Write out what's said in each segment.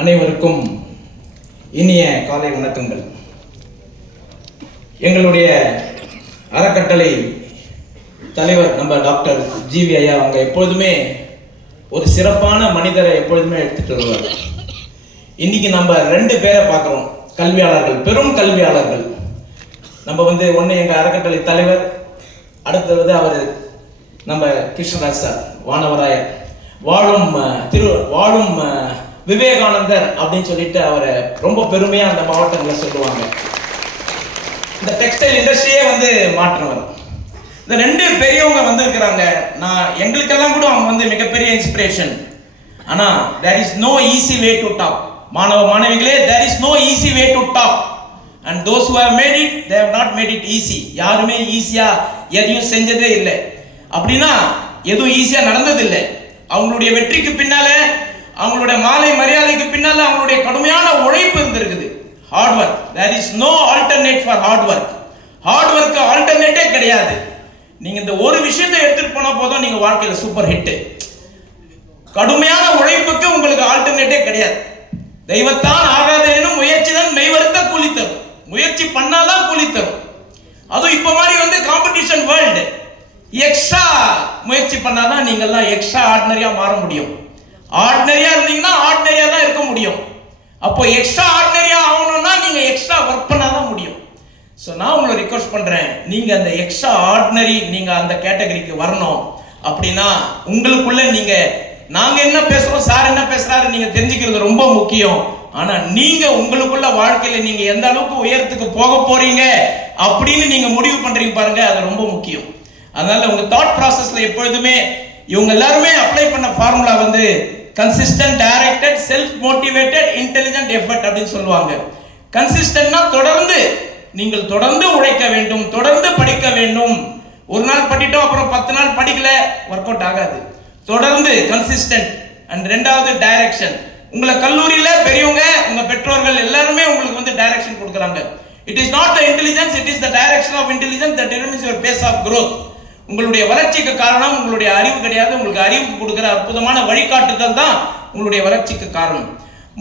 அனைவருக்கும் இனிய காலை வணக்கங்கள். எங்களுடைய அறக்கட்டளை தலைவர் நம்ம டாக்டர் ஜிவி ஐயா அவங்க எப்பொழுதுமே ஒரு சிறப்பான மனிதரை எப்பொழுதுமே எடுத்துகிட்டு வருவார். இன்னைக்கு நம்ம ரெண்டு பேரை பார்க்குறோம். கல்வியாளர்கள் பெரும் கல்வியாளர்கள். நம்ம வந்து ஒன்று எங்கள் அறக்கட்டளை தலைவர் அடுத்தது அவர் நம்ம கிருஷ்ணராஜ் சார் வானவராயர். வாழும் திரு வாழும் விவேகானந்தர் அப்படின்னு சொல்லிட்டு அவரை ரொம்ப பெருமையாக அந்த மாவட்டங்களை சொல்லுவாங்க. இந்த டெக்ஸ்டைல் இண்டஸ்ட்ரியே வந்து மாற்றினவர் இந்த ரெண்டு பெரியவங்க வந்திருக்கிறாங்க. நான் எங்களுக்கெல்லாம் கூட அவங்க வந்து மிகப்பெரிய இன்ஸ்பிரேஷன் ஆனா there is no easy way to top மாணவ மாணவிகளே there is no easy way to top and those who have made it they have not made it easy யாருமே ஈஸியா எதையும் செஞ்சதே இல்லை. அப்படின்னா எதுவும் ஈஸியா நடந்தது இல்லை அவங்களுடைய வெற்றிக்கு பின்னால அவங்களுடைய மாலை மரியாதைக்கு பின்னால் அவங்களுடைய கடுமையான உழைப்பு இருந்திருக்குது. Hard work there is no alternate for hard work hard work ஆல்டர்னேட்டே கிடையாது. நீங்கள் இந்த ஒரு விஷயத்தை எடுத்துகிட்டு போனால் போதும் நீங்கள் வாழ்க்கையில் சூப்பர் ஹிட்டு கடுமையான உழைப்புக்கு உங்களுக்கு ஆல்டர்னேட்டே கிடையாது. தெய்வத்தான் ஆகாத எனும் முயற்சி தான் மெய்வருத்த கூலி தரும் முயற்சி பண்ணாதான் கூலி தரும் அதுவும் இப்போ மாதிரி வந்து காம்படிஷன் வேர்ல்டு எக்ஸ்ட்ரா முயற்சி பண்ணாதான் நீங்கள்லாம் எக்ஸ்ட்ரா ஆர்டினரியாக மாற முடியும். ஆர்டினரியா இருந்தீங்கன்னா ஆர்டினரியா தான் இருக்க முடியும். அப்போ எக்ஸ்ட்ரா ஆர்டினரியா ஆகணும்னா நீங்க எக்ஸ்ட்ரா ஒர்க் பண்ணாதான் முடியும். ஸோ நான் உங்களை ரிக்வஸ்ட் பண்றேன். நீங்க அந்த எக்ஸ்ட்ரா ஆர்டினரி நீங்க அந்த கேட்டகரிக்கு வரணும். அப்படின்னா உங்களுக்குள்ள நீங்க நாங்க என்ன பேசுறோம் சார் என்ன பேசுறாரு நீங்க தெரிஞ்சுக்கிறது ரொம்ப முக்கியம். ஆனா நீங்க உங்களுக்குள்ள வாழ்க்கையில நீங்க எந்த அளவுக்கு உயரத்துக்கு போக போறீங்க அப்படின்னு நீங்க முடிவு பண்றீங்க பாருங்க அது ரொம்ப முக்கியம். அதனால உங்க தாட் ப்ராசஸ்ல எப்பொழுதுமே இவங்க எல்லாருமே அப்ளை பண்ண ஃபார்முலா வந்து consistent directed self motivated intelligent effort அப்படின்னு சொல்லுவாங்க. கன்சிஸ்டன்ட்னா தொடர்ந்து நீங்கள் தொடர்ந்து உழைக்க வேண்டும் தொடர்ந்து படிக்க வேண்டும். ஒரு நாள் படிட்டோம் அப்புறம் பத்து நாள் படிக்கல ஒர்க் அவுட் ஆகாது. தொடர்ந்து கன்சிஸ்டன்ட் அண்ட் ரெண்டாவது டைரக்ஷன் உங்களை கல்லூரியில் பெரியவங்க உங்கள் பெற்றோர்கள் எல்லாருமே உங்களுக்கு வந்து டைரக்ஷன் கொடுக்குறாங்க. It is not the intelligence it is the direction of intelligence that determines your pace of growth உங்களுடைய வளர்ச்சிக்கு காரணம் உங்களுடைய அறிவு கிடையாது உங்களுக்கு அறிவு கொடுக்குற அற்புதமான வழிகாட்டுதல் தான் உங்களுடைய வளர்ச்சிக்கு காரணம்.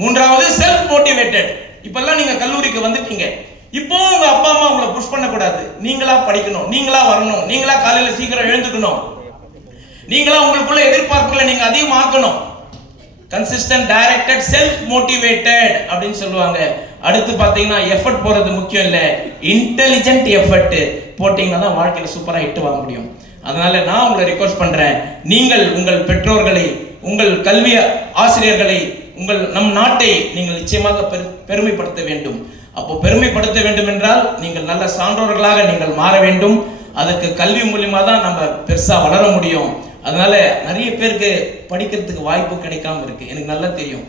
மூன்றாவது செல்ஃப் மோட்டிவேட்டட் இப்பெல்லாம் நீங்க கல்லூரிக்கு வந்துட்டீங்க. இப்போ உங்க அப்பா அம்மா உங்களை புஷ் பண்ணக்கூடாது. நீங்களா படிக்கணும் நீங்களா வரணும் நீங்களா காலையில சீக்கிரம் எழுந்துக்கணும். நீங்களா உங்களுக்குள்ள எதிர்பார்ப்புகளை நீங்க அதிகமாக்கணும். கன்சிஸ்டன்ட் டைரக்டட் செல்ஃப் மோட்டிவேட்டட் அப்படின்னு சொல்லுவாங்க. அடுத்து பார்த்தீங்கன்னா எஃபர்ட் போறது முக்கியம் இல்லை. இன்டெலிஜென்ட் எஃபர்ட் போட்டிங்கன்னா தான் வாழ்க்கையில் சூப்பராக இட்டு வாங்க முடியும். அதனால நான் உங்களை ரிக்வஸ்ட் பண்ணுறேன் நீங்கள் உங்கள் பெற்றோர்களை உங்கள் கல்வி ஆசிரியர்களை உங்கள் நம் நாட்டை நீங்கள் நிச்சயமாக பெரு- பெருமைப்படுத்த வேண்டும். அப்போ பெருமைப்படுத்த வேண்டும் என்றால் நீங்கள் நல்ல சான்றோர்களாக நீங்கள் மாற வேண்டும். அதுக்கு கல்வி மூலியமாக தான் நம்ம பெருசாக வளர முடியும். அதனால நிறைய பேருக்கு படிக்கிறதுக்கு வாய்ப்பு கிடைக்காம இருக்கு. எனக்கு நல்லா தெரியும்.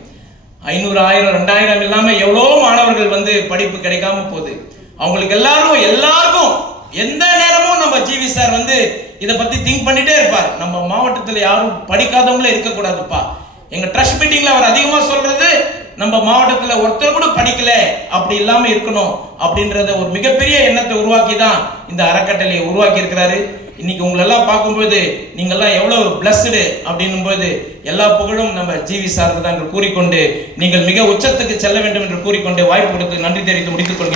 ஐநூறு ஆயிரம் ரெண்டாயிரம் இல்லாமல் எவ்வளோ மாணவர்கள் வந்து படிப்பு கிடைக்காம போகுது. அவங்களுக்கு எல்லாரும் எல்லாருக்கும் எந்த நேரமும் நம்ம ஜிவி சார் வந்து இதை பத்தி திங்க் பண்ணிட்டே இருப்பார். நம்ம மாவட்டத்தில் யாரும் படிக்காதவங்களே இருக்கக்கூடாதுப்பா. எங்க ட்ரஸ்ட் மீட்டிங்ல அவர் அதிகமா சொல்றது நம்ம மாவட்டத்துல ஒருத்தர் கூட படிக்கல அப்படி இல்லாம இருக்கணும் அப்படின்றத ஒரு மிகப்பெரிய எண்ணத்தை உருவாக்கி தான் இந்த அறக்கட்டளையை உருவாக்கி இருக்கிறாரு இன்னைக்கு உங்களெல்லாம் பார்க்கும்போது நீங்கள்லாம் எவ்வளவு பிளஸ்டு அப்படின்னும் போது எல்லா புகழும் நம்ம ஜிவி சாருக்கு தான் என்று கூறிக்கொண்டு நீங்கள் மிக உச்சத்துக்கு செல்ல வேண்டும் என்று கூறிக்கொண்டு வாய்ப்பு கொடுத்து நன்றி தெரிவித்து முடித்துக் கொள்கின்றேன்